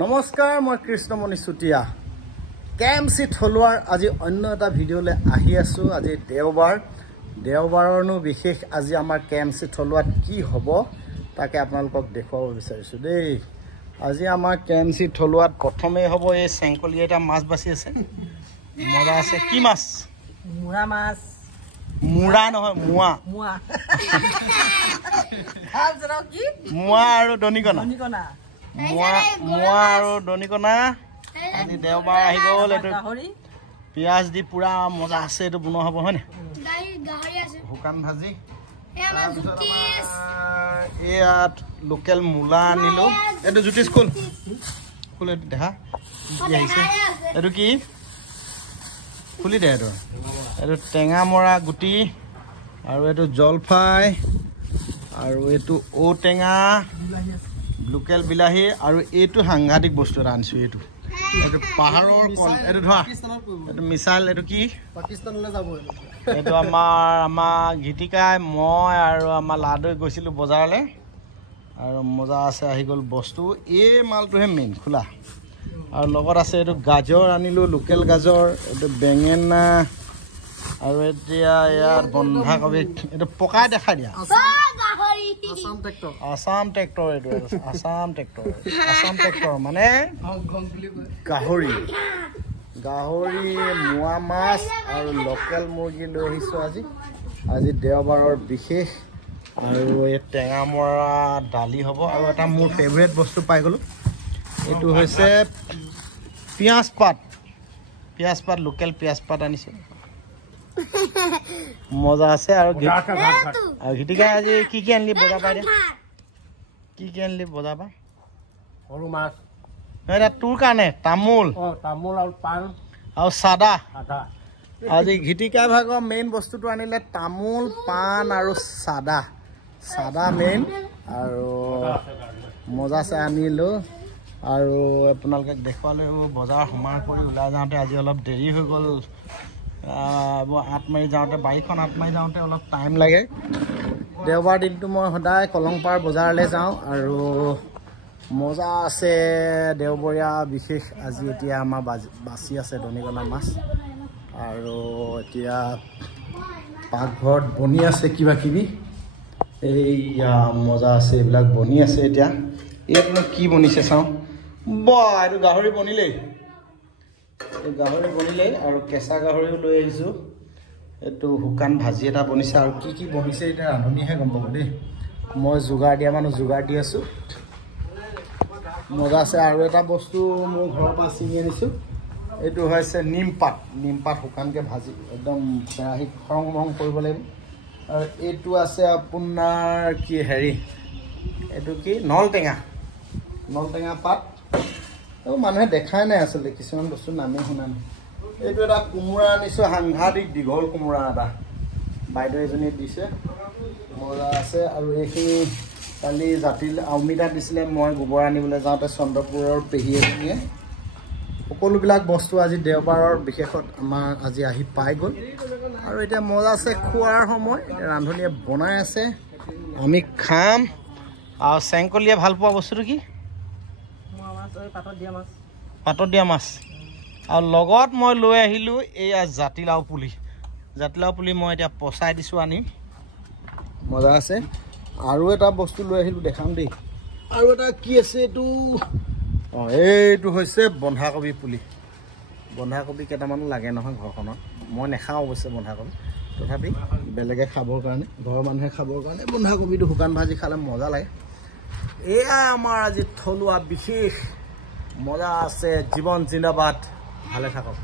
নমস্কাৰ মই কৃষ্ণমণি চুটিয়া কেএমচি থলুৱাৰ আজি অন্য এটা ভিডিঅ'লৈ আহি আছো আজি দেওবাৰৰনো বিশেষ আজি আমাৰ কেএমচি থলুৱাত কি হ'ব তাকে আপোনালোকক দেখুৱাব বিচাৰিছো দেই আজি আমাৰ কেএমচি থলুৱাত প্ৰথমে হ'ব এই চেংকলিয়া এটা মাছ বাছি আছে মজা আছে কি মাছ মুৰা মাছ মুৰা নহয় মুৱা মুৱা ভাল জৰা কি মুৱা আৰু দনিকণা মুৱা আৰু দনিকণা আজি দেওবাৰ আহি গ'ল এটো পিয়াজ দি পুৰা মজা আছে এটো বনোৱা হ'ব হয় না গাহৰি আছে শুকান ভাজি ইয়াত লোকেল মূলা আনিলো এটো জুতি স্কুল দেখা কি আহিছে এটো কি খুলি দে এটো টেঙা মৰা গুটি আৰু এটো জলফাই আৰু এটো ও টেঙা লোকেল বিলাহী আৰু এটো সাংঘাতিক বস্তু এটা আনিছো এটো পাহাৰৰ কল এটো ধৰা এটো মিছাইল এটো কি পাকিস্তানলৈ যাব এটো আমাৰ গিটিকাই মই আৰু আমাৰ লাডৈ গৈছিলো বজাৰলৈ আৰু মজা আছে আহি গ'ল বস্তু এই মালটোহে মেইন খোলা আৰু লগত আছে এটো গাজৰ আনিলো লোকেল গাজৰ এটো বেঙেনা আৰু এতিয়া ইয়াৰ বন্ধাকবি এটো পকাই দেখাই দিয়া আসাম ট্ৰেক্টৰ মানে গাহৰি মুৱা মাছ আৰু লোকেল মুৰ্গী লৈ আহিছো আজি দেওবাৰৰ বিশেষ আৰু এই টেঙা মৰা দালি হ'ব আৰু এটা মোৰ ফেভৰেট বস্তু পাই গ'লো এইটো হৈছে পিয়াজ পাত লোকেল পিয়াজ পাত আনিছো মজা আছে আৰু গিটিকা আজি কি আনলি বজা পাই দে কি আনলি বজা পা সৰু মাছ এটা তোৰ কাৰণে তামোল আৰু পান আৰু সাদা আজি গিটিকা ভাগৰ মেইন বস্তুটো আনিলে তামোল পান আৰু সাদা মেইন আৰু মজা আছে আনিলো আৰু আপোনালোকে দেখুৱালে বজাৰ সমাৰ কৰি ওলাই যাওঁতে আজি অলপ দেৰি হৈ গ'ল 8 মাৰি যাওঁতে বাইকখন 8 মাৰি যাওঁতে অলপ টাইম লাগে দেওবাৰ দিনটো মই সদায় কলংপাৰ বজাৰলৈ যাওঁ আৰু মজা আছে দেওবৰীয়া বিশেষ আজি এতিয়া আমাৰ বাছি আছে দনিকণা মাছ আৰু এতিয়া পাকঘৰত বনি আছে কিবা কিবি এইয়া মজা আছে এইবিলাক বনি আছে এতিয়া এইটো কি বনিছে চাওঁ এইটো গাহৰি বনিলেই আৰু কেঁচা গাহৰিও লৈ আহিছোঁ এইটো শুকান ভাজি এটা বনিছে আৰু কি বনিছে এতিয়া ৰান্ধনিহে গম পাব দেই মই যোগাৰ দিয়া মানুহ যোগাৰ দি আছোঁ মজা আছে আৰু এটা বস্তু মোৰ ঘৰৰ পৰা ছিঙি আনিছোঁ এইটো হৈছে নিমপাত শুকানকৈ ভাজি একদম কেৰাহীত খৰং কৰিব লাগিব আৰু এইটো আছে আপোনাৰ কি এইটো কি নলটেঙা পাত মানুহে দেখাই নাই আচলতে কিছুমান বস্তু নামেই শুনা নাই এইটো এটা কোমোৰা আনিছোঁ সাংঘাতিক দীঘল কোমোৰা এটা বাইদেউ এজনীয়ে দিছে মজা আছে আৰু এইখিনি কালি অমিতা দিছিলে মই গোবৰ আনিবলৈ যাওঁতে চন্দ্ৰপুৰৰ পেহী এজনীয়ে সকলোবিলাক বস্তু আজি দেওবাৰৰ বিশেষত আমাৰ আজি আহি পাই গ'ল আৰু এতিয়া মজা আছে খোৱাৰ সময় ৰান্ধনীয়ে বনাই আছে আমি খাম আৰু চেংকলিয়ে ভাল পোৱা বস্তুটো কি পাতত দিয়া মাছ আৰু লগত মই লৈ আহিলোঁ এয়া জাতিলাও পুলি মই এতিয়া পচাই দিছোঁ আনিম মজা আছে আৰু এটা বস্তু লৈ আহিলোঁ দেখাম দেই আৰু এটা কি আছে এইটো হৈছে বন্ধাকবি পুলি কেইটামানো লাগে নহয় ঘৰখনত মই নেখাওঁ অৱশ্যে বন্ধাকবি তথাপি বেলেগে খাবৰ কাৰণে ঘৰৰ মানুহে খাবৰ কাৰণে বন্ধাকবিটো শুকান ভাজি খালে মজা লাগে এয়া আমাৰ আজি থলুৱা বিশেষ মজা আছে জীৱন জিন্দাবাদ ভালে থাকক।